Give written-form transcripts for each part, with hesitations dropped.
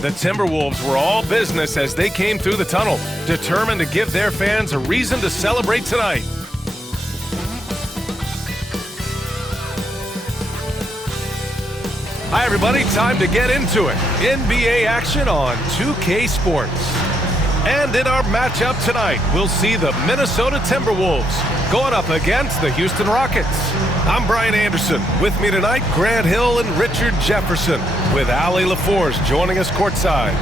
The Timberwolves were all business as they came through the tunnel, determined to give their fans a reason to celebrate tonight. Hi everybody, time to get into it. NBA action on 2K Sports. And in our matchup tonight, we'll see the Minnesota Timberwolves going up against the Houston Rockets. I'm Brian Anderson. With me tonight, Grant Hill and Richard Jefferson, with Allie LaForce joining us courtside.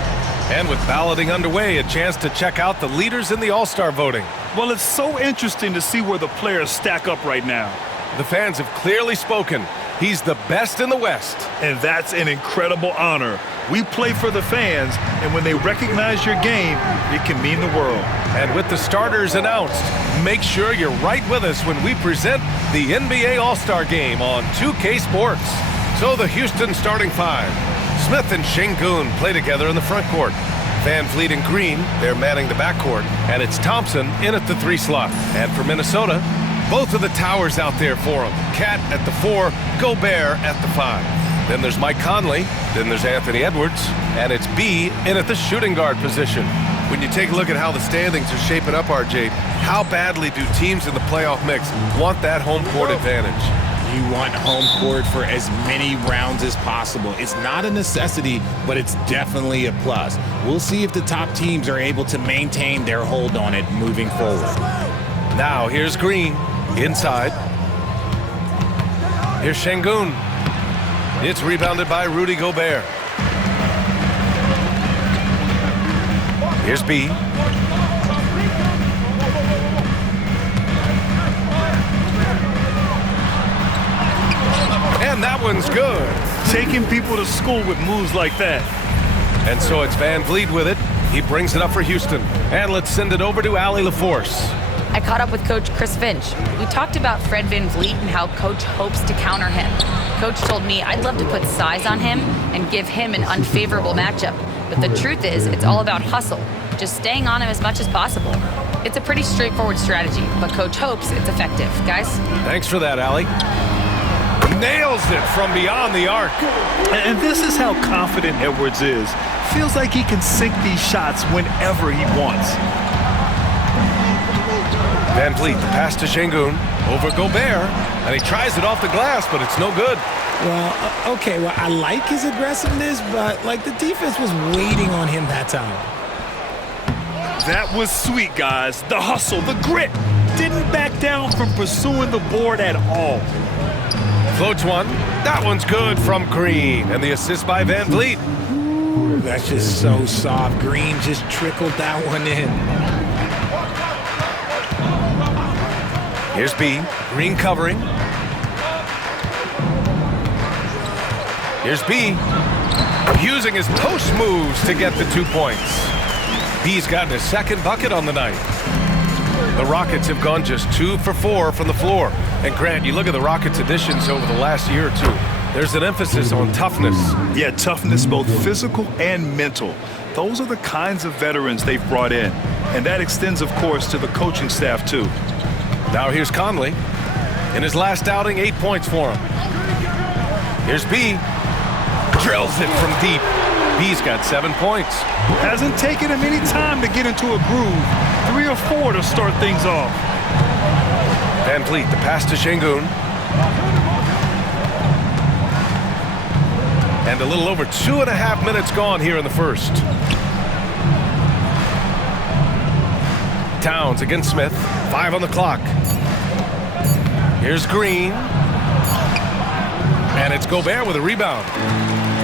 And with balloting underway, a chance to check out the leaders in the All-Star voting. Well, it's so interesting to see where the players stack up right now. The fans have clearly spoken. He's the best in the West. And that's an incredible honor. We play for the fans, and when they recognize your game, it can mean the world. And with the starters announced, make sure you're right with us when we present the NBA All-Star Game on 2K Sports. So the Houston starting five. Smith and Şengün play together in the front court. Van Vliet and Green, they're manning the backcourt. And it's Thompson in at the 3 slot. And for Minnesota, both of the towers out there for him. Cat at the 4, Gobert at the 5. Then there's Mike Conley, then there's Anthony Edwards, and it's B in at the shooting guard position. When you take a look at how the standings are shaping up, RJ, how badly do teams in the playoff mix want that home court advantage? You want home court for as many rounds as possible. It's not a necessity, but it's definitely a plus. We'll see if the top teams are able to maintain their hold on it moving forward. Now here's Green, inside. Here's Şengün. It's rebounded by Rudy Gobert. Here's B. And that one's good. Taking people to school with moves like that. And so it's Van Vliet with it. He brings it up for Houston. And let's send it over to Allie LaForce. I caught up with Coach Chris Finch. We talked about Fred VanVleet and how Coach hopes to counter him. Coach told me I'd love to put size on him and give him an unfavorable matchup. But the truth is, it's all about hustle, just staying on him as much as possible. It's a pretty straightforward strategy, but Coach hopes it's effective. Guys? Thanks for that, Allie. Nails it from beyond the arc. And this is how confident Edwards is. Feels like he can sink these shots whenever he wants. Van Vliet, the pass to Şengün, over Gobert, and he tries it off the glass, but it's no good. Well, okay, well, I like his aggressiveness, but, like, the defense was waiting on him that time. That was sweet, guys. The hustle, the grit. Didn't back down from pursuing the board at all. Floats one. That one's good from Green, and the assist by Van Vliet. Ooh, that's just so soft. Green just trickled that one in. Here's B. Green covering. Here's B. Using his post moves to get the 2 points. B's gotten his second bucket on the night. The Rockets have gone just 2 for 4 from the floor. And Grant, you look at the Rockets' additions over the last year or two. There's an emphasis on toughness. Yeah, toughness, both physical and mental. Those are the kinds of veterans they've brought in. And that extends, of course, to the coaching staff, too. Now here's Conley. In his last outing, 8 points for him. Here's B. Drills it from deep. B's got 7 points. Hasn't taken him any time to get into a groove. 3 or 4 to start things off. Van Vliet, the pass to Şengün. And a little over 2.5 minutes gone here in the first. Towns against Smith. 5 on the clock. Here's Green. And it's Gobert with a rebound.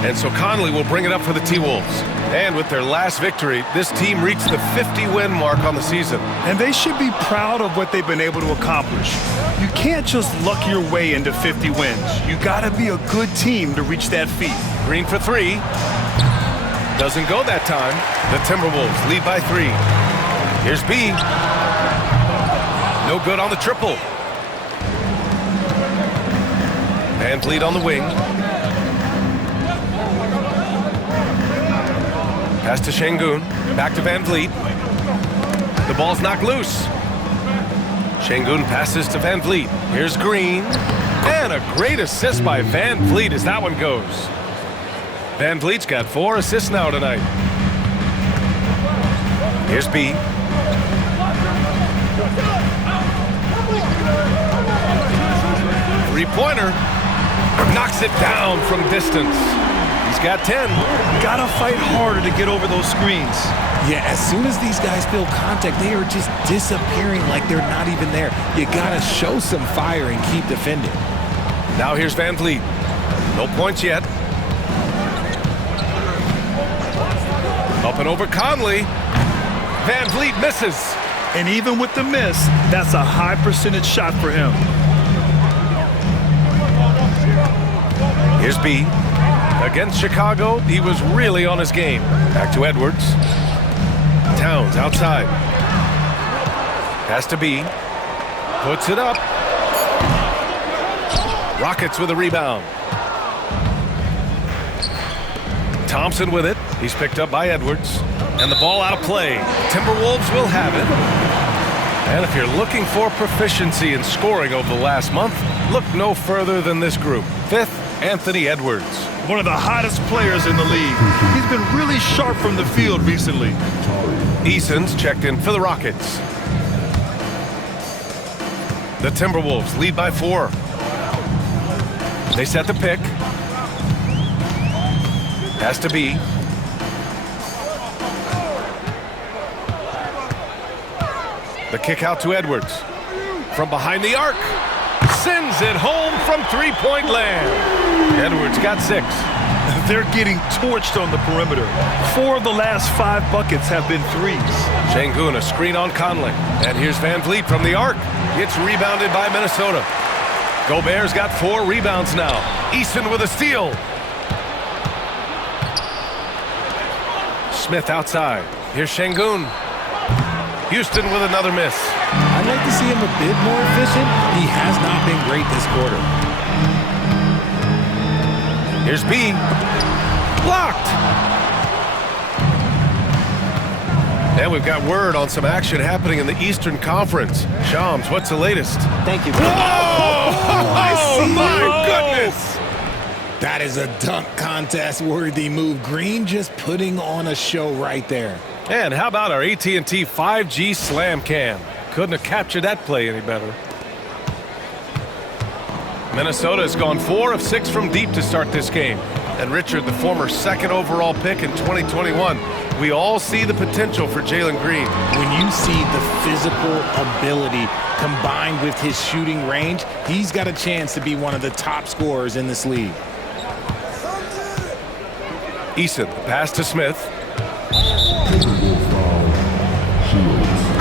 And so Conley will bring it up for the T-Wolves. And with their last victory, this team reached the 50-win mark on the season. And they should be proud of what they've been able to accomplish. You can't just luck your way into 50 wins. You gotta be a good team to reach that feat. Green for three. Doesn't go that time. The Timberwolves lead by 3. Here's B. No good on the triple. Van Vliet on the wing. Pass to Şengün. Back to Van Vliet. The ball's knocked loose. Şengün passes to Van Vliet. Here's Green. And a great assist by Van Vliet as that one goes. Van Vliet's got 4 assists now tonight. Here's B. Three-pointer. Knocks it down from distance. He's got 10. Gotta fight harder to get over those screens. Yeah, as soon as these guys feel contact, they are just disappearing like they're not even there. You gotta show some fire and keep defending. Now here's Van Vliet. No points yet. Up and over Conley. Van Vliet misses. And even with the miss, that's a high percentage shot for him. Here's B. Against Chicago, he was really on his game. Back to Edwards. Towns outside. Pass to B. Puts it up. Rockets with a rebound. Thompson with it. He's picked up by Edwards. And the ball out of play. Timberwolves will have it. And if you're looking for proficiency in scoring over the last month, look no further than this group. 5th, Anthony Edwards. One of the hottest players in the league. He's been really sharp from the field recently. Eason's checked in for the Rockets. The Timberwolves lead by 4. They set the pick. Has to be. The kick out to Edwards. From behind the arc. Sends it home from three-point land. Edwards got 6. They're getting torched on the perimeter. 4 of the last 5 buckets have been threes. Şengün, a screen on Conley. And here's Van Vliet from the arc. It's rebounded by Minnesota. Gobert's got 4 rebounds now. Eason with a steal. Smith outside. Here's Şengün. Houston with another miss. I'd like to see him a bit more efficient. He has not been great this quarter. Here's B. Blocked. And we've got word on some action happening in the Eastern Conference. Shams, what's the latest? Thank you. Oh, my goodness. That is a dunk contest-worthy move. Green just putting on a show right there. And how about our AT&T 5G Slam Cam? Couldn't have captured that play any better. Minnesota has gone 4 of 6 from deep to start this game. And Richard, the former 2nd overall pick in 2021, we all see the potential for Jalen Green. When you see the physical ability combined with his shooting range, he's got a chance to be one of the top scorers in this league. Eason, pass to Smith.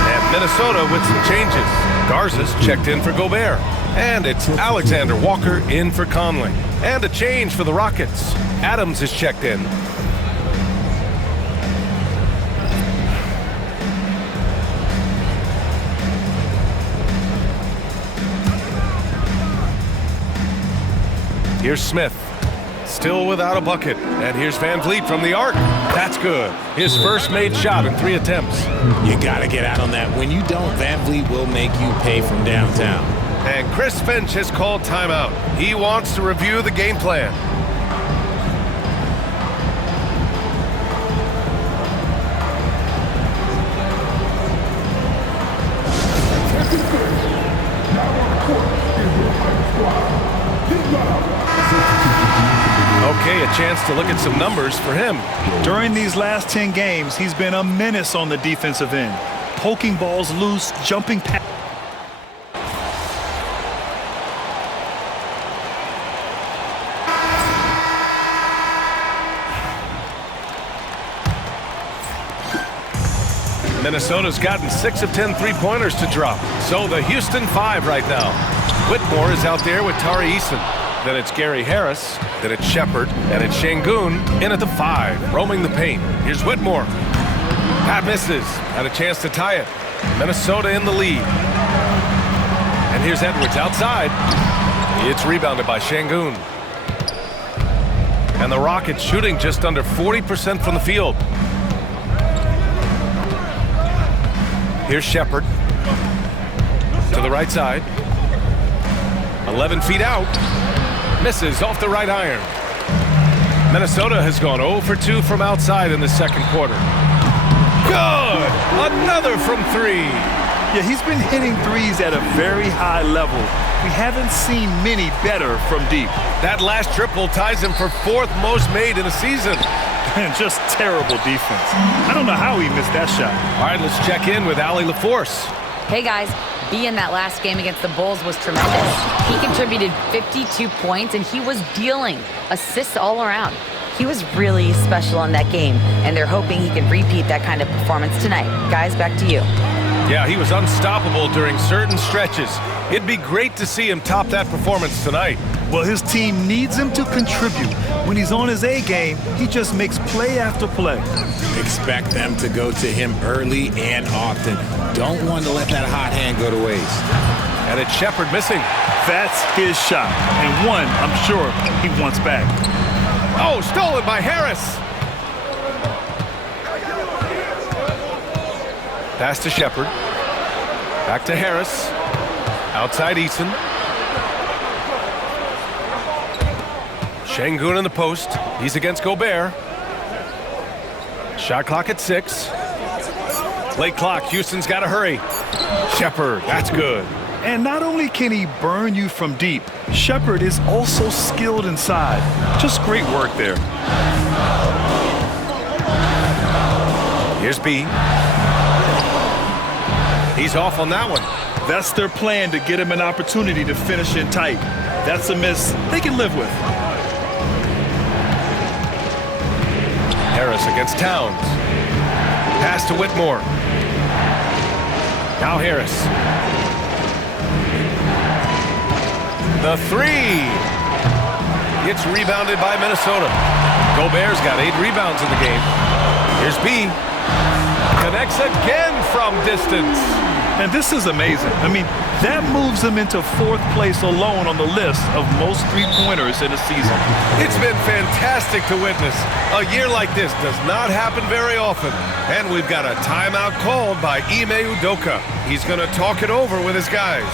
And Minnesota with some changes. Garza's checked in for Gobert. And it's Alexander Walker in for Conley. And a change for the Rockets. Adams is checked in. Here's Smith. Still without a bucket. And here's Van Vliet from the arc. That's good. His first made shot in 3 attempts. You got to get out on that. When you don't, Van Vliet will make you pay from downtown. And Chris Finch has called timeout. He wants to review the game plan. Okay, a chance to look at some numbers for him. During these last 10 games, he's been a menace on the defensive end. Poking balls loose, jumping past. Minnesota's gotten 6 of 10 three-pointers to drop. So the Houston 5 right now. Whitmore is out there with Tari Eason. Then it's Gary Harris. Then it's Shepard. And it's Şengün in at the 5, roaming the paint. Here's Whitmore. Pat misses. Had a chance to tie it. Minnesota in the lead. And here's Edwards outside. It's rebounded by Şengün. And the Rockets shooting just under 40% from the field. Here's Shepard. To the right side. 11 feet out. Misses off the right iron. Minnesota has gone 0 for 2 from outside in the second quarter. Good! Another from 3. Yeah, he's been hitting threes at a very high level. We haven't seen many better from deep. That last triple ties him for 4th most made in a season. And just terrible defense. I don't know how he missed that shot. All right, let's check in with Allie LaForce. Hey guys, B in that last game against the Bulls was tremendous. He contributed 52 points and he was dealing assists all around. He was really special in that game, and they're hoping he can repeat that kind of performance tonight. Guys, back to you. Yeah, he was unstoppable during certain stretches. It'd be great to see him top that performance tonight. Well, his team needs him to contribute. When he's on his A game, he just makes play after play. Expect them to go to him early and often. Don't want to let that hot hand go to waste. And it's Shepard missing. That's his shot, and one I'm sure he wants back. Oh, stolen by Harris. Pass to Shepard. Back to Harris. Outside Eason. Şengün in the post. He's against Gobert. Shot clock at 6. Late clock. Houston's got to hurry. Shepard, that's good. And not only can he burn you from deep, Shepard is also skilled inside. Just great work there. Here's B. He's off on that one. That's their plan, to get him an opportunity to finish in tight. That's a miss they can live with. Harris against Towns. Pass to Whitmore. Now Harris. The 3. It's rebounded by Minnesota. Gobert's got 8 rebounds in the game. Here's B. Connects again from distance. And this is amazing. I mean, that moves him into 4th place alone on the list of most three-pointers in a season. It's been fantastic to witness. A year like this does not happen very often. And we've got a timeout called by Ime Udoka. He's going to talk it over with his guys.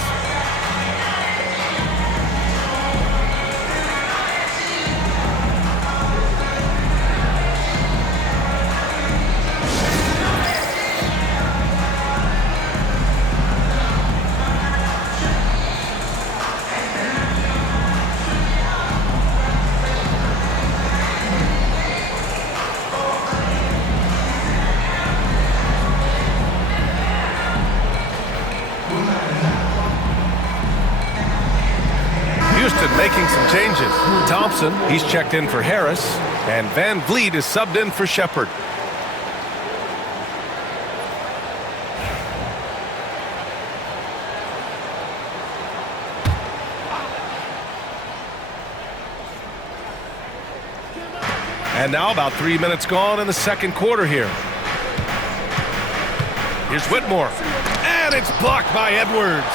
Making some changes. Thompson, he's checked in for Harris, and Van Vliet is subbed in for Shepard. And now about 3 minutes gone in the second quarter here. Here's Whitmore, and it's blocked by Edwards.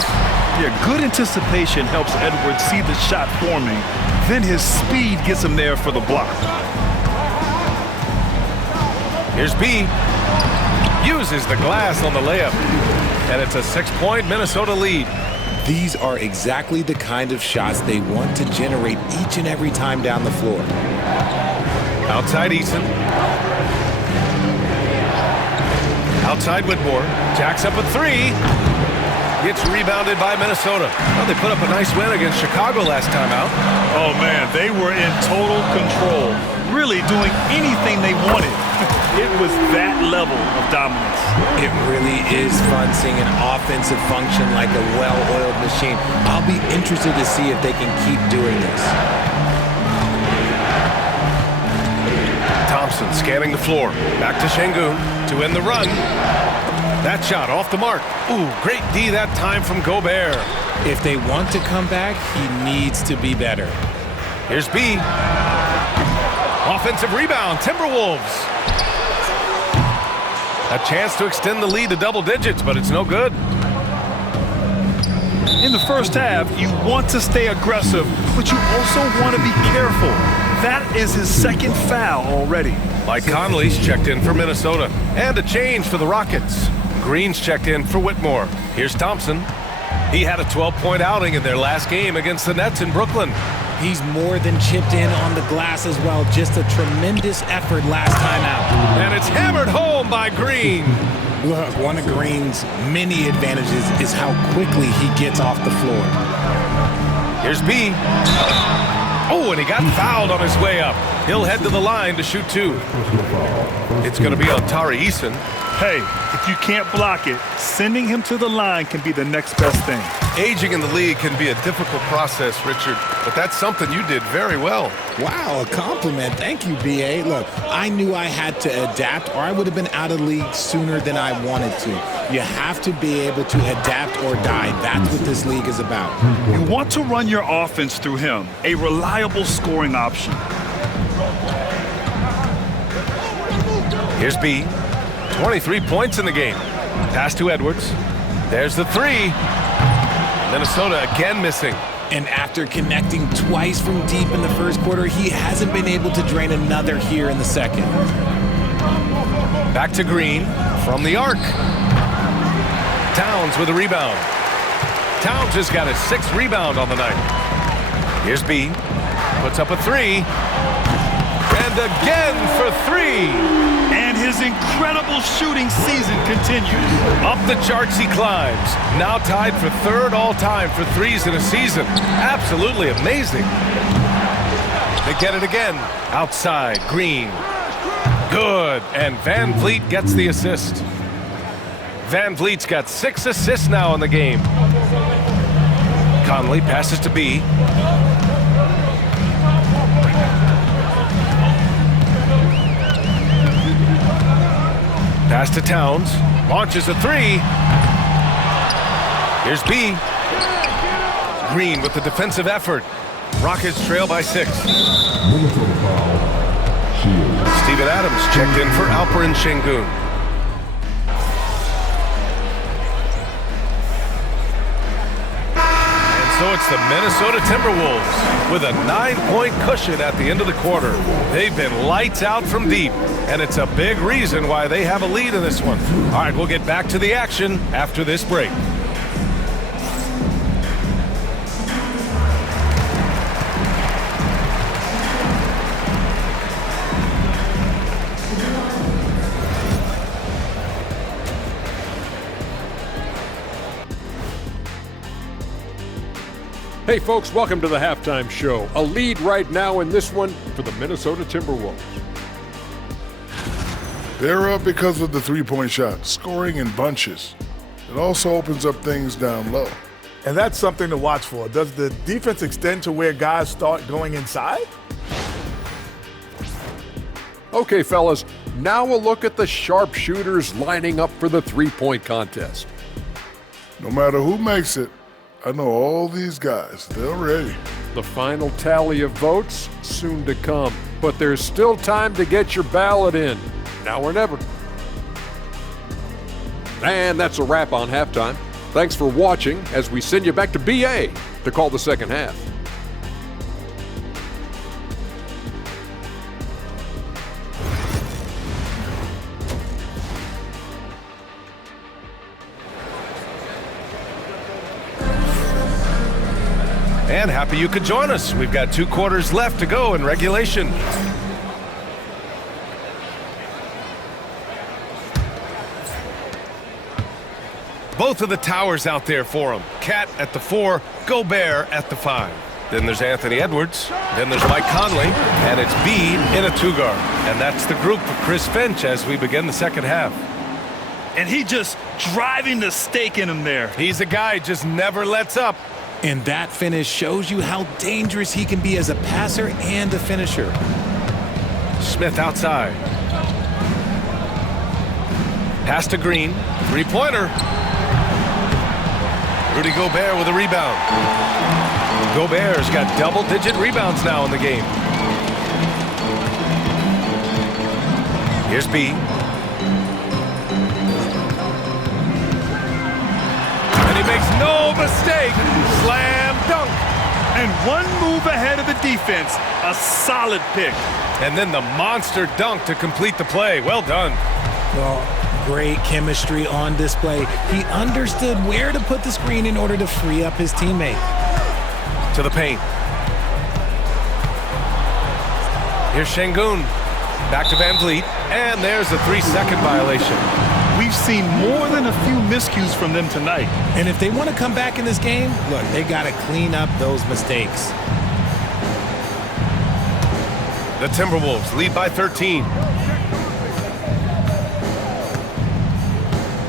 Yeah, good anticipation helps Edwards see the shot forming. Then his speed gets him there for the block. Here's B. Uses the glass on the layup. And it's a 6-point Minnesota lead. These are exactly the kind of shots they want to generate each and every time down the floor. Outside Eason. Outside Whitmore. Jacks up a 3. It's rebounded by Minnesota. Well, they put up a nice win against Chicago last time out. Oh, man, they were in total control, really doing anything they wanted. It was that level of dominance. It really is fun seeing an offensive function like a well-oiled machine. I'll be interested to see if they can keep doing this. Thompson scanning the floor. Back to Şengün to end the run. That shot off the mark. Ooh, great D that time from Gobert. If they want to come back, he needs to be better. Here's B. Offensive rebound, Timberwolves. A chance to extend the lead to double digits, but it's no good. In the first half, you want to stay aggressive, but you also want to be careful. That is his second foul already. Mike Conley's checked in for Minnesota. And a change for the Rockets. Green's checked in for Whitmore. Here's Thompson. He had a 12-point outing in their last game against the Nets in Brooklyn. He's more than chipped in on the glass as well. Just a tremendous effort last time out. And it's hammered home by Green. Look, one of Green's many advantages is how quickly he gets off the floor. Here's B. Oh, and he got fouled on his way up. He'll head to the line to shoot two. It's going to be on Tari Eason. Hey, if you can't block it, sending him to the line can be the next best thing. Aging in the league can be a difficult process, Richard, but that's something you did very well. Wow, a compliment. Thank you, B.A. Look, I knew I had to adapt or I would have been out of the league sooner than I wanted to. You have to be able to adapt or die. That's what this league is about. You want to run your offense through him, a reliable scoring option. Here's B. 23 points in the game. Pass to Edwards. There's the three. Minnesota again missing. And after connecting twice from deep in the first quarter, he hasn't been able to drain another here in the second. Back to Green from the arc. Towns with a rebound. Towns has got his 6th rebound on the night. Here's B. Puts up a three. And again for three. And his incredible shooting season continues. Up the charts he climbs. Now tied for 3rd all-time for threes in a season. Absolutely amazing. They get it again. Outside, Green. Good. And Van Vliet gets the assist. Van Vliet's got 6 assists now in the game. Conley passes to B. Pass to Towns. Launches a three. Here's B. Green with the defensive effort. Rockets trail by 6. Steven Adams checked in for Alperen Şengün. And so it's the Minnesota Timberwolves with a 9-point cushion at the end of the quarter. They've been lights out from deep, and it's a big reason why they have a lead in this one. All right, we'll get back to the action after this break. Hey folks, welcome to the halftime show. A lead right now in this one for the Minnesota Timberwolves. They're up because of the three-point shot, scoring in bunches. It also opens up things down low. And that's something to watch for. Does the defense extend to where guys start going inside? Okay, fellas, now a look at the sharpshooters lining up for the three-point contest. No matter who makes it, I know all these guys, they're ready. The final tally of votes soon to come, but there's still time to get your ballot in. Now or never. And that's a wrap on halftime. Thanks for watching as we send you back to BA to call the second half. And happy you could join us. We've got 2 quarters left to go in regulation. Both of the towers out there for him. Cat at the 4, Gobert at the 5. Then there's Anthony Edwards. Then there's Mike Conley. And it's B in a 2-guard. And that's the group for Chris Finch as we begin the second half. And he just driving the stake in him there. He's a guy who just never lets up. And that finish shows you how dangerous he can be as a passer and a finisher. Smith outside. Pass to Green. Three-pointer. Rudy Gobert with a rebound. Gobert's got double-digit rebounds now in the game. Here's B. And he makes no mistake. Slam dunk. And one move ahead of the defense. A solid pick. And then the monster dunk to complete the play. Well done. Well, great chemistry on display. He understood where to put the screen in order to free up his teammate. To the paint. Here's Şengün. Back to Van Vliet. And there's a 3-second violation. We've seen more than a few miscues from them tonight. And if they want to come back in this game, look, they got to clean up those mistakes. The Timberwolves lead by 13.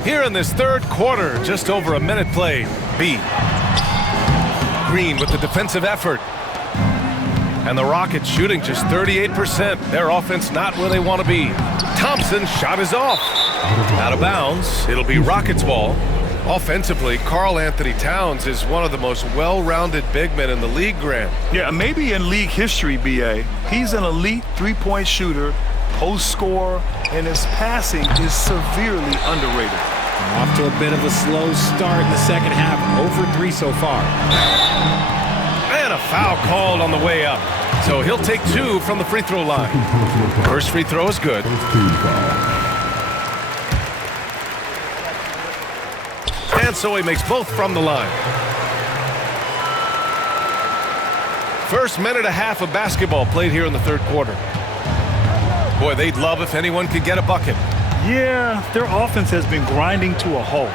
Here in this third quarter, just over a minute played. B. Green with the defensive effort. And the Rockets shooting just 38%. Their offense not where they want to be. Thompson's shot is off. Out of bounds. It'll be Rockets ball. Offensively, Karl Anthony Towns is one of the most well-rounded big men in the league, Grant. Yeah, maybe in league history, B.A. He's an elite three-point shooter, post scorer, and his passing is severely underrated. Off to a bit of a slow start in the second half. 0 for 3 so far. And a foul called on the way up. So he'll take 2 from the free throw line. First free throw is good. And so he makes both from the line. First minute and a half of basketball played here in the third quarter. Boy, they'd love if anyone could get a bucket. Yeah, their offense has been grinding to a halt.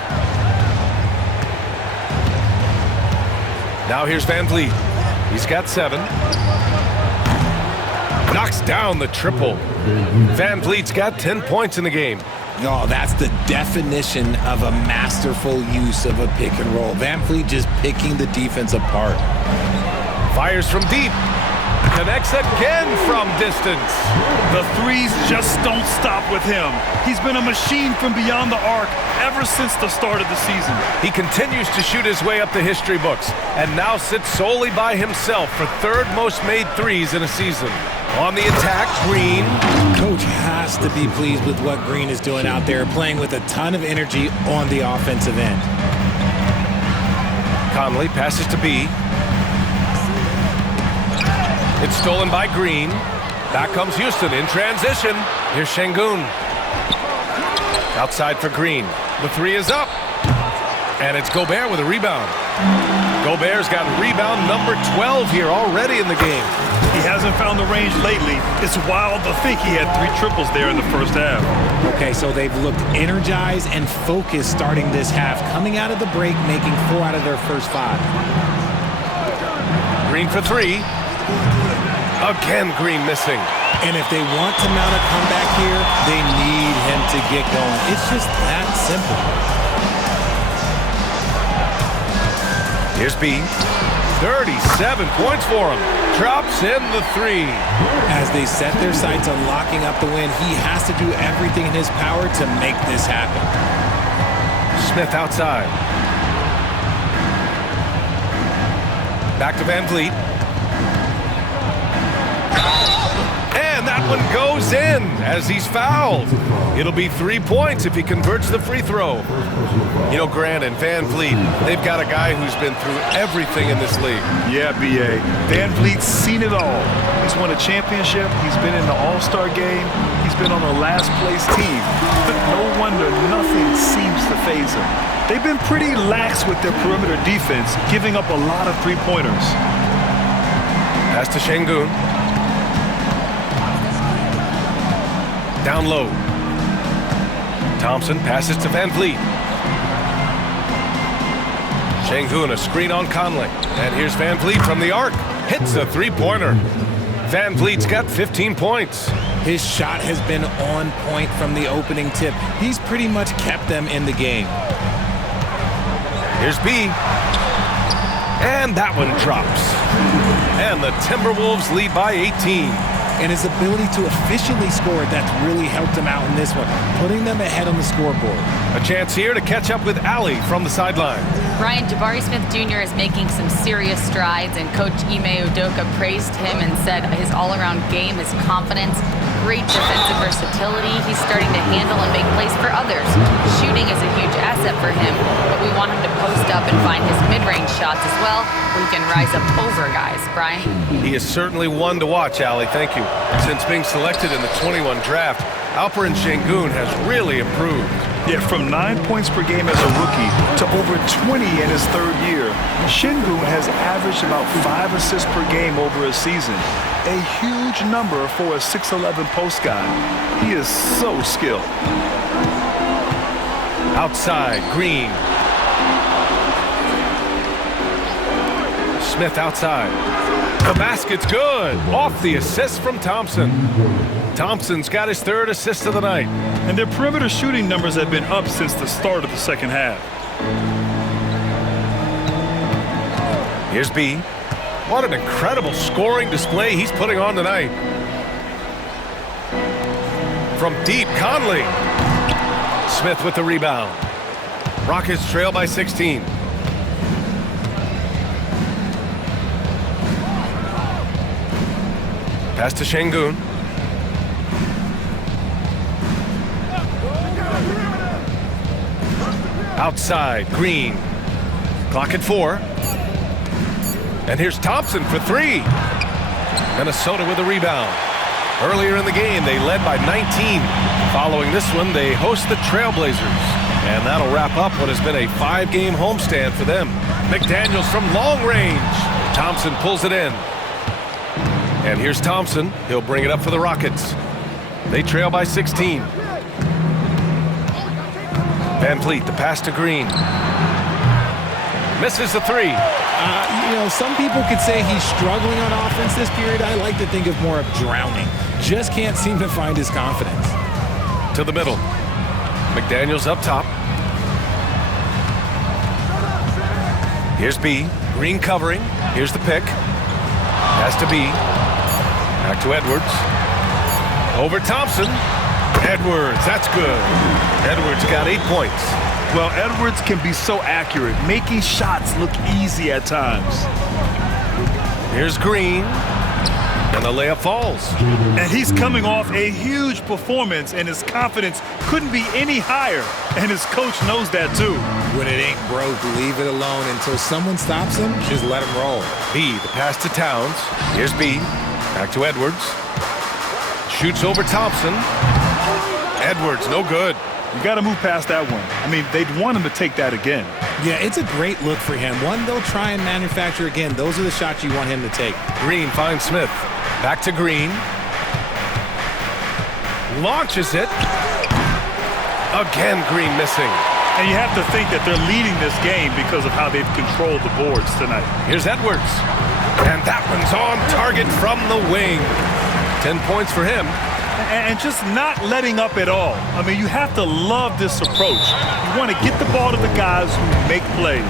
Now here's Van Vliet. He's got 7. Knocks down the triple. Van Vliet's got 10 points in the game. Oh, that's the definition of a masterful use of a pick and roll. Van Vliet just picking the defense apart. Fires from deep. Connects again from distance. The threes just don't stop with him. He's been a machine from beyond the arc ever since the start of the season. He continues to shoot his way up the history books and now sits solely by himself for third most made threes in a season. On the attack, Green. Coach has to be pleased with what Green is doing out there, playing with a ton of energy on the offensive end. Conley passes to B. It's stolen by Green. Back comes Houston in transition. Here's Şengün. Outside for Green. The 3 is up. And it's Gobert with a rebound. Gobert's got rebound number 12 here already in the game. He hasn't found the range lately. It's wild to think he had 3 triples there in the first half. Okay, so they've looked energized and focused starting this half, coming out of the break, making 4 out of their first 5. Green for 3. Again, Green missing. And if they want to mount a comeback here, they need him to get going. It's just that simple. Here's B. 37 points for him. Drops in the 3. As they set their sights on locking up the win, he has to do everything in his power to make this happen. Smith outside. Back to Van Vliet. And that one goes in as he's fouled. It'll be 3 points if he converts the free throw. You know, Grant and Van Vliet, they've got a guy who's been through everything in this league. Yeah, B.A. Van Vliet's seen it all. He's won a championship. He's been in the All-Star game. He's been on a last-place team. No wonder nothing seems to faze him. They've been pretty lax with their perimeter defense, giving up a lot of three-pointers. Pass to Şengün. Down low. Thompson passes to Van Vliet. Şengün, a screen on Conley. And here's Van Vliet from the arc. Hits a three-pointer. Van Vliet's got 15 points. His shot has been on point from the opening tip. He's pretty much kept them in the game. Here's B. And that one drops. And the Timberwolves lead by 18. and his ability to efficiently score, that's really helped him out in this one, putting them ahead on the scoreboard. A chance here to catch up with Allie from the sideline. Brian, Jabari Smith Jr. is making some serious strides, and Coach Ime Udoka praised him and said his all-around game, his confidence, great defensive versatility. He's starting to handle and make plays for others. Shooting is a huge asset for him, but we want him to post up and find his mid-range shots as well, where he can rise up over guys. Brian? He is certainly one to watch, Allie. Thank you. Since being selected in the 21 draft, Alperen Sengun has really improved. Yeah, from 9 points per game as a rookie to over 20 in his third year, Sengun has averaged about 5 assists per game over a season. A huge number for a 6'11" post guy. He is so skilled. Outside, Green. Smith outside. The basket's good. Off the assist from Thompson. Thompson's got his third assist of the night. And their perimeter shooting numbers have been up since the start of the second half. Here's B. What an incredible scoring display he's putting on tonight. From deep, Conley. Smith with the rebound. Rockets trail by 16. Pass to Sengun. Outside, Green. Clock at 4. And here's Thompson for 3. Minnesota with a rebound. Earlier in the game, they led by 19. Following this one, they host the Trailblazers. And that'll wrap up what has been a 5-game homestand for them. McDaniels from long range. Thompson pulls it in. And here's Thompson. He'll bring it up for the Rockets. They trail by 16. Van Vliet, the pass to Green. Misses the 3. You know, some people could say he's struggling on offense this period. I like to think of more of drowning. Just can't seem to find his confidence. To the middle. McDaniels up top. Here's B. Green covering. Here's the pick. Pass to B. Back to Edwards. Over Thompson. Edwards, that's good. Edwards got 8 points. Well, Edwards can be so accurate, making shots look easy at times. Here's Green. And the layup falls. And he's coming off a huge performance, and his confidence couldn't be any higher. And his coach knows that, too. When it ain't broke, leave it alone until someone stops him. Just let him roll. B, the pass to Towns. Here's B. Back to Edwards. Shoots over Thompson. Edwards, no good. You got to move past that one. I mean, they'd want him to take that again. Yeah, it's a great look for him. One they'll try and manufacture again. Those are the shots you want him to take. Green finds Smith. Back to Green. Launches it. Again, Green missing. And you have to think that they're leading this game because of how they've controlled the boards tonight. Here's Edwards. And that one's on target from the wing. 10 points for him. And just not letting up at all. I mean, you have to love this approach. You want to get the ball to the guys who make plays.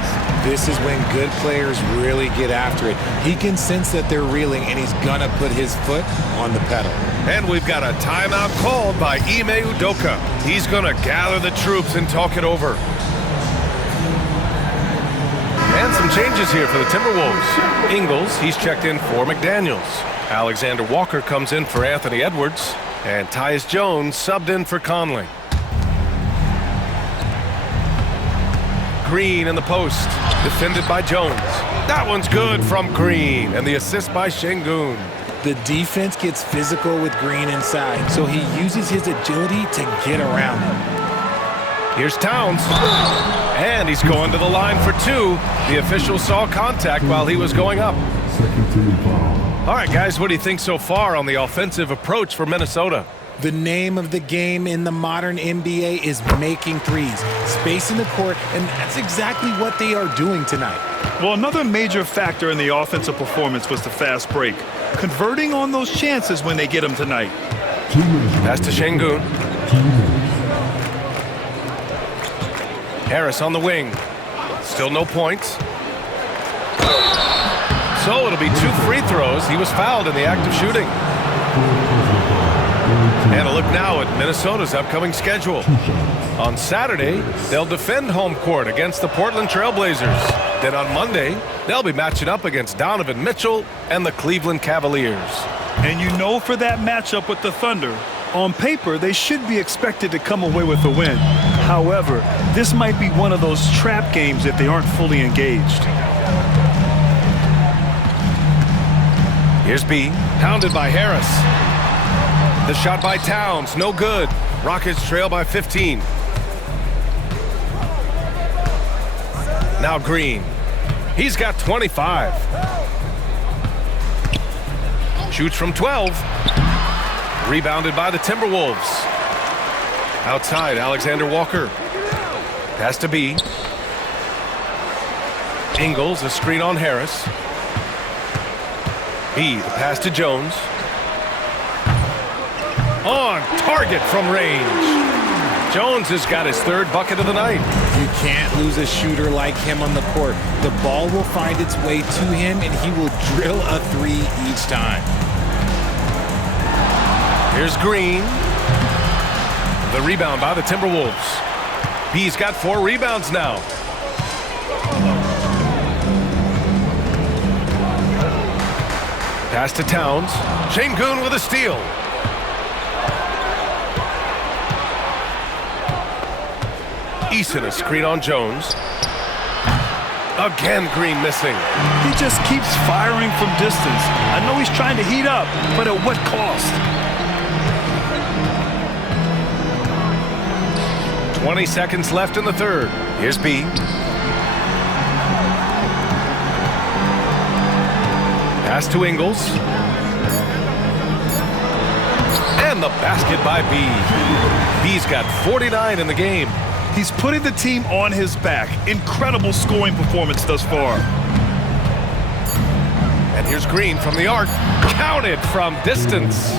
This is when good players really get after it. He can sense that they're reeling, and he's going to put his foot on the pedal. And we've got a timeout called by Ime Udoka. He's going to gather the troops and talk it over. And some changes here for the Timberwolves. Ingles, he's checked in for McDaniels. Alexander Walker comes in for Anthony Edwards. And Tyus Jones subbed in for Conley. Green in the post, defended by Jones. That one's good from Green, and the assist by Sengun. The defense gets physical with Green inside, so he uses his agility to get around him. Here's Towns, and he's going to the line for 2. The official saw contact while he was going up. All right, guys, what do you think so far on the offensive approach for Minnesota? The name of the game in the modern NBA is making threes, spacing the court, and that's exactly what they are doing tonight. Well, another major factor in the offensive performance was the fast break, converting on those chances when they get them tonight. Pass to Sengun. Harris on the wing. Still no points. So it'll be 2 free throws. He was fouled in the act of shooting. And a look now at Minnesota's upcoming schedule. On Saturday, they'll defend home court against the Portland Trailblazers. Then on Monday, they'll be matching up against Donovan Mitchell and the Cleveland Cavaliers. And you know, for that matchup with the Thunder, on paper, they should be expected to come away with a win. However, this might be one of those trap games if they aren't fully engaged. Here's B, pounded by Harris. The shot by Towns, no good. Rockets trail by 15. Now Green. He's got 25. Shoots from 12. Rebounded by the Timberwolves. Outside, Alexander Walker. Pass to B. Ingles, a screen on Harris. B, the pass to Jones. On target from range. Jones has got his third bucket of the night. You can't lose a shooter like him on the court. The ball will find its way to him, and he will drill a three each time. Here's Green. The rebound by the Timberwolves. B's got 4 rebounds now. Pass to Towns. Şengün with a steal. Eason, a screen on Jones. Again, Green missing. He just keeps firing from distance. I know he's trying to heat up, but at what cost? 20 seconds left in the third. Here's B. Pass to Ingles. And the basket by B. B's got 49 in the game. He's putting the team on his back. Incredible scoring performance thus far. And here's Green from the arc. Counted from distance.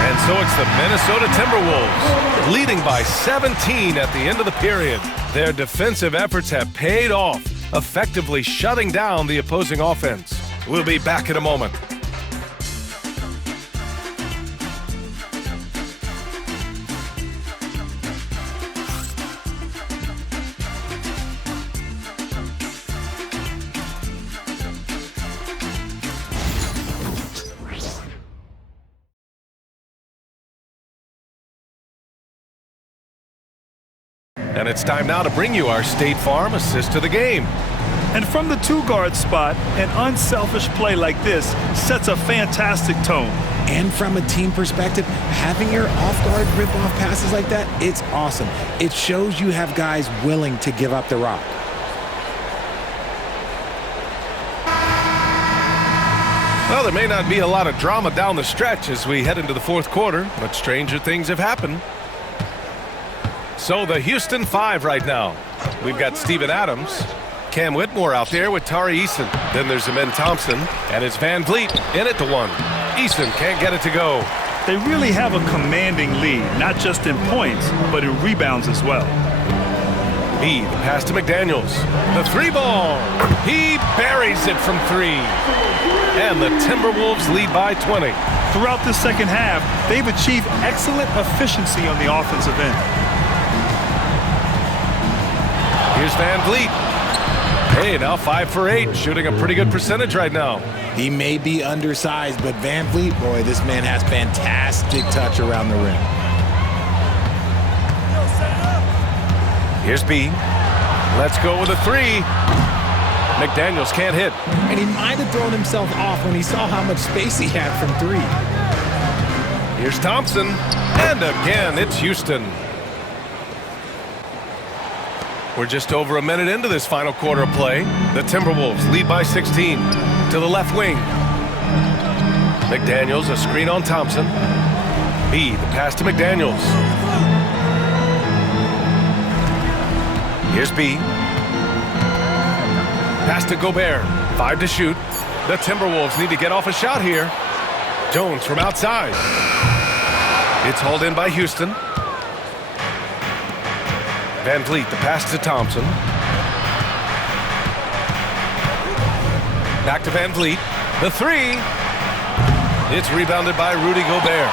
And so it's the Minnesota Timberwolves leading by 17 at the end of the period. Their defensive efforts have paid off, effectively shutting down the opposing offense. We'll be back in a moment. And it's time now to bring you our State Farm assist to the game. And from the two-guard spot, an unselfish play like this sets a fantastic tone. And from a team perspective, having your off-guard rip-off passes like that, it's awesome. It shows you have guys willing to give up the rock. Well, there may not be a lot of drama down the stretch as we head into the fourth quarter, but stranger things have happened. So the Houston 5 right now. We've got Steven Adams, Cam Whitmore out there with Tari Eason. Then there's Amen Thompson, and it's Van Vliet in at the 1. Eason can't get it to go. They really have a commanding lead, not just in points, but in rebounds as well. B, the pass to McDaniels. The 3-ball. He buries it from 3. And the Timberwolves lead by 20. Throughout the second half, they've achieved excellent efficiency on the offensive end. Here's Van Vliet. Hey, now 5 for 8, shooting a pretty good percentage right now. He may be undersized, but Van Vliet, boy, this man has fantastic touch around the rim. Here's B. Let's go with a 3. McDaniels can't hit. And he might have thrown himself off when he saw how much space he had from 3. Here's Thompson. And again, it's Houston. We're just over a minute into this final quarter of play. The Timberwolves lead by 16. To the left wing. McDaniels, a screen on Thompson. B, the pass to McDaniels. Here's B. Pass to Gobert. 5 to shoot. The Timberwolves need to get off a shot here. Jones from outside. It's hauled in by Houston. Van Vliet, the pass to Thompson. Back to Van Vliet. The 3. It's rebounded by Rudy Gobert.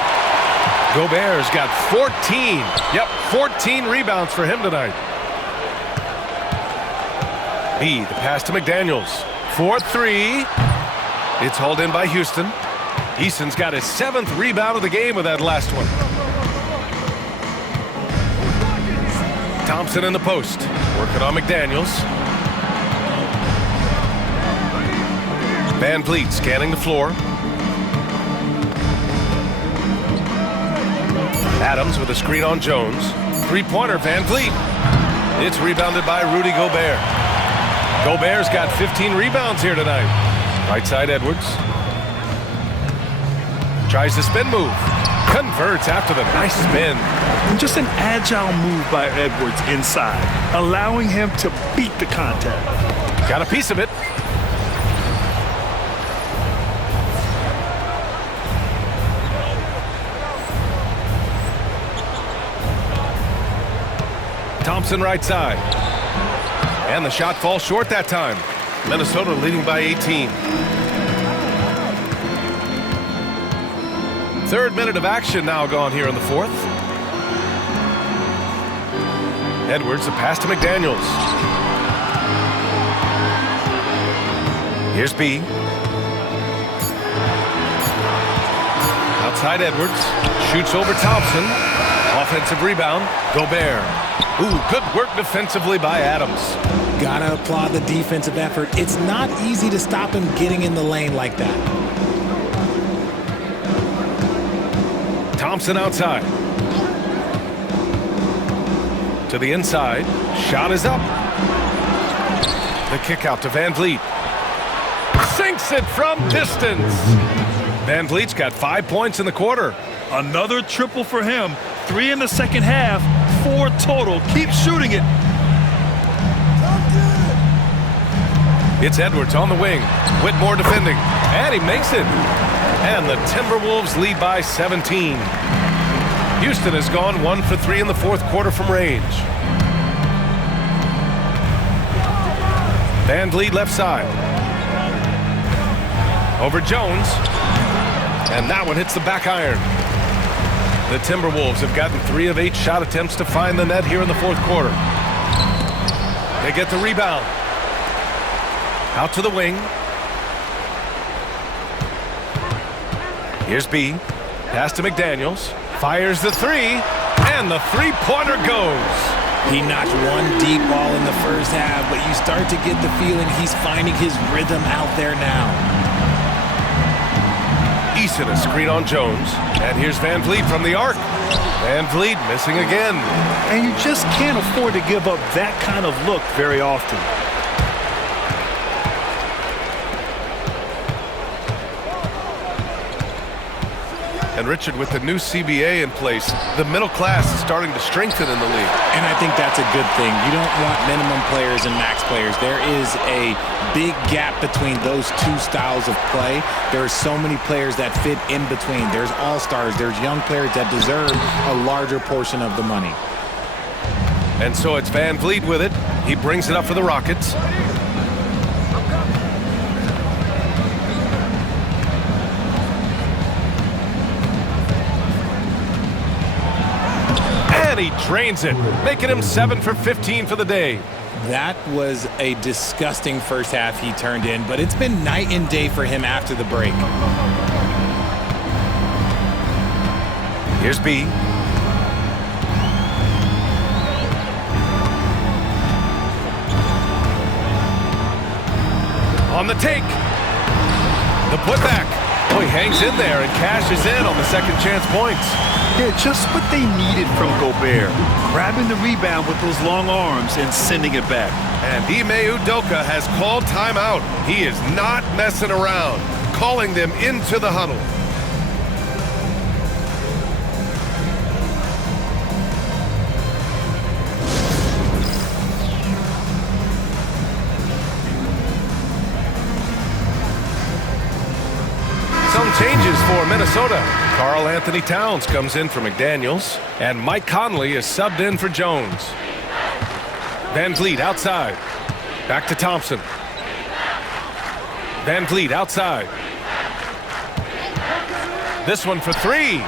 Gobert's got 14. Yep, 14 rebounds for him tonight. B, the pass to McDaniels. 4-3. It's hauled in by Houston. Easton's got his 7th rebound of the game with that last one. Thompson in the post, working on McDaniels. Van Vliet scanning the floor. Adams with a screen on Jones. Three-pointer, Van Vliet. It's rebounded by Rudy Gobert. Gobert's got 15 rebounds here tonight. Right side, Edwards. Tries the spin move. Converts after the nice spin. And just an agile move by Edwards inside, allowing him to beat the contact. Got a piece of it. Thompson right side. And the shot falls short that time. Minnesota leading by 18. Third minute of action now gone here in the fourth. Edwards, the pass to McDaniels. Here's B. Outside Edwards. Shoots over Thompson. Offensive rebound. Gobert. Ooh, good work defensively by Adams. Gotta applaud the defensive effort. It's not easy to stop him getting in the lane like that. Thompson outside. To the inside. Shot is up. The kick out to Van Vliet. Sinks it from distance. Van Vliet's got 5 points in the quarter. Another triple for him. 3 in the second half. 4 total. Keep shooting it. It's Edwards on the wing. Whitmore defending. And he makes it. And the Timberwolves lead by 17. Houston has gone 1 for 3 in the fourth quarter from range. Van Vliet left side. Over Jones. And that one hits the back iron. The Timberwolves have gotten 3 of 8 shot attempts to find the net here in the fourth quarter. They get the rebound. Out to the wing. Here's B. Pass to McDaniels. Fires the 3. And the three-pointer goes. He notched one deep ball in the first half, but you start to get the feeling he's finding his rhythm out there now. Easton a screen on Jones. And here's Van Vliet from the arc. Van Vliet missing again. And you just can't afford to give up that kind of look very often. And Richard, with the new CBA in place, the middle class is starting to strengthen in the league. And I think that's a good thing. You don't want minimum players and max players. There is a big gap between those two styles of play. There are so many players that fit in between. There's all-stars. There's young players that deserve a larger portion of the money. And so it's Van Vliet with it. He brings it up for the Rockets. And he drains it, making him 7 for 15 for the day. That was a disgusting first half he turned in, but it's been night and day for him after the break. Here's B. On the take. The putback. Oh, he hangs in there and cashes in on the second chance points. Yeah, just what they needed from Gobert. Grabbing the rebound with those long arms and sending it back. And Ime Udoka has called timeout. He is not messing around, calling them into the huddle. Some changes for Minnesota. Karl Anthony Towns comes in for McDaniels, and Mike Conley is subbed in for Jones. Van Vliet outside. Back to Thompson. Van Vliet outside. This one for three.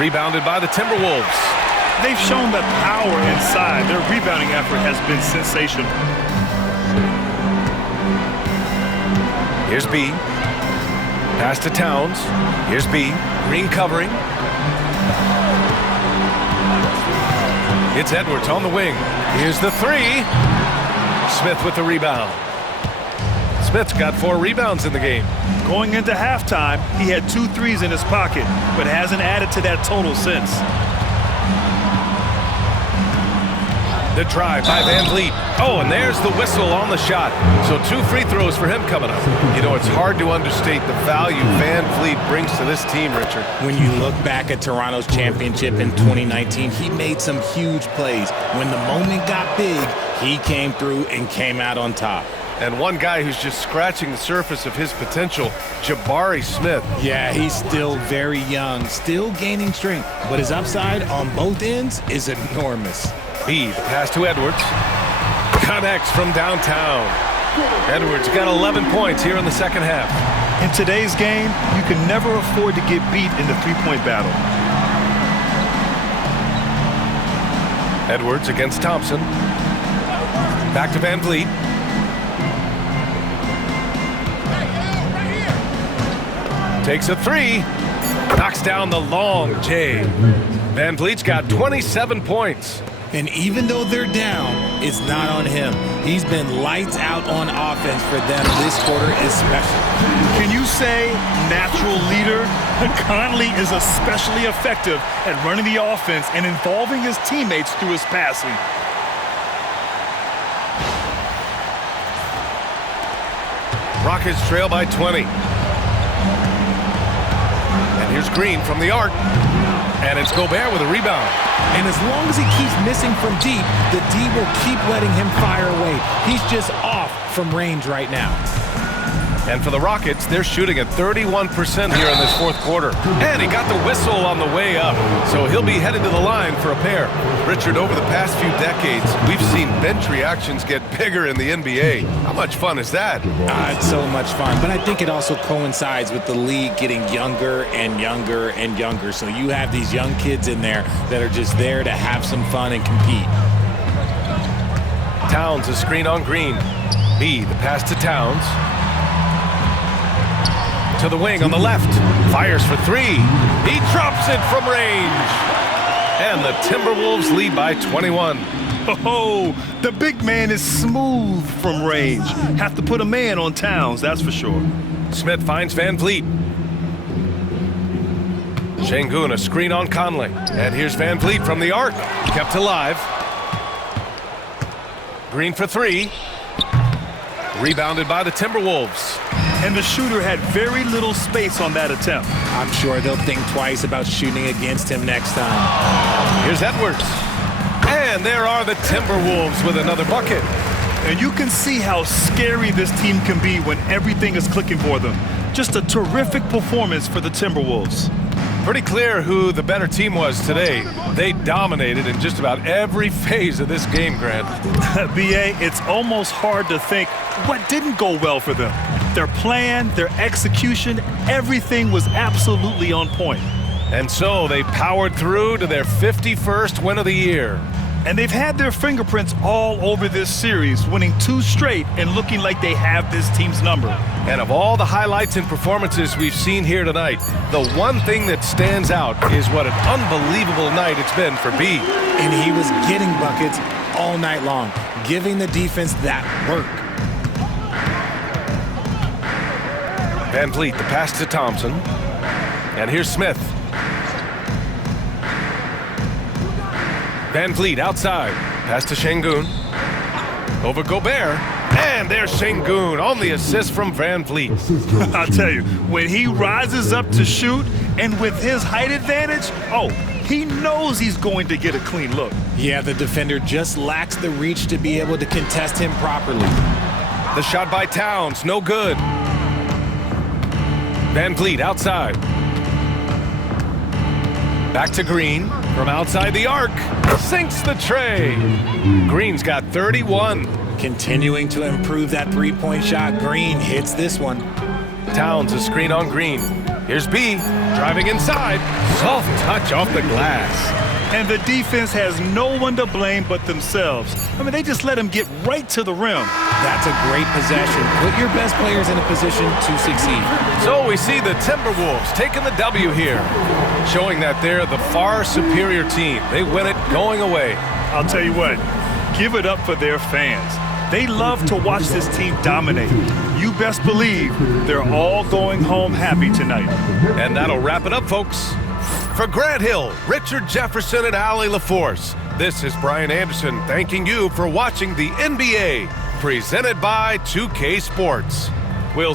Rebounded by the Timberwolves. They've shown that power inside. Their rebounding effort has been sensational. Here's B. Pass to Towns. Here's B. Green covering. It's Edwards on the wing. Here's the three. Smith with the rebound. Smith's got 4 rebounds in the game. Going into halftime, he had 2 threes in his pocket, but hasn't added to that total since. The drive by Van Vliet. Oh, and there's the whistle on the shot. So 2 free throws for him coming up. You know, it's hard to understate the value Van Vliet brings to this team, Richard. When you look back at Toronto's championship in 2019, he made some huge plays. When the moment got big, he came through and came out on top. And one guy who's just scratching the surface of his potential, Jabari Smith. Yeah, he's still very young, still gaining strength, but his upside on both ends is enormous. B, the pass to Edwards. Connects from downtown. Edwards got 11 points here in the second half. In today's game, you can never afford to get beat in the three-point battle. Edwards against Thompson. Back to Van Vliet. Takes a three. Knocks down the long J. Van Vliet's got 27 points. And even though they're down, it's not on him. He's been lights out on offense for them this quarter especially. Can you say natural leader? Conley is especially effective at running the offense and involving his teammates through his passing. Rockets trail by 20. And here's Green from the arc. And it's Gobert with a rebound. And as long as he keeps missing from deep, the D will keep letting him fire away. He's just off from range right now. And for the Rockets, they're shooting at 31% here in this fourth quarter. And he got the whistle on the way up, so he'll be headed to the line for a pair. Richard, over the past few decades, we've seen bench reactions get bigger in the NBA. How much fun is that? It's so much fun, but I think it also coincides with the league getting younger and younger and younger. So you have these young kids in there that are just there to have some fun and compete. Towns, a screen on Green. B, the pass to Towns. To the wing on the left. Fires for three. He drops it from range. And the Timberwolves lead by 21. Oh, the big man is smooth from range. Have to put a man on Towns, that's for sure. Smith finds Van Vliet. Şengün, a screen on Conley. And here's Van Vliet from the arc. Kept alive. Green for three. Rebounded by the Timberwolves. And the shooter had very little space on that attempt. I'm sure they'll think twice about shooting against him next time. Here's Edwards. And there are the Timberwolves with another bucket. And you can see how scary this team can be when everything is clicking for them. Just a terrific performance for the Timberwolves. Pretty clear who the better team was today. They dominated in just about every phase of this game, Grant. B.A., it's almost hard to think what didn't go well for them. Their plan, their execution, everything was absolutely on point. And so they powered through to their 51st win of the year. And they've had their fingerprints all over this series, winning 2 straight and looking like they have this team's number. And of all the highlights and performances we've seen here tonight, the one thing that stands out is what an unbelievable night it's been for B. And he was getting buckets all night long, giving the defense that work. Van Vliet, the pass to Thompson. And here's Smith. Van Vliet outside. Pass to Şengün. Over Gobert. And there's Şengün on the assist from Van Vliet. I'll tell you, when he rises up to shoot and with his height advantage, he knows he's going to get a clean look. Yeah, the defender just lacks the reach to be able to contest him properly. The shot by Towns, no good. Van Vliet outside. Back to Green from outside the arc. Sinks the tray. Green's got 31. Continuing to improve that three-point shot. Green hits this one. Towns, a screen on Green. Here's B, driving inside. Soft touch off the glass. And the defense has no one to blame but themselves. I mean, they just let him get right to the rim. That's a great possession. Put your best players in a position to succeed. So we see the Timberwolves taking the W here, showing that they're the far superior team. They win it going away. I'll tell you what, give it up for their fans. They love to watch this team dominate. You best believe they're all going home happy tonight. And that'll wrap it up, folks. For Grant Hill, Richard Jefferson, and Allie LaForce, this is Brian Anderson thanking you for watching the NBA, presented by 2K Sports. We'll see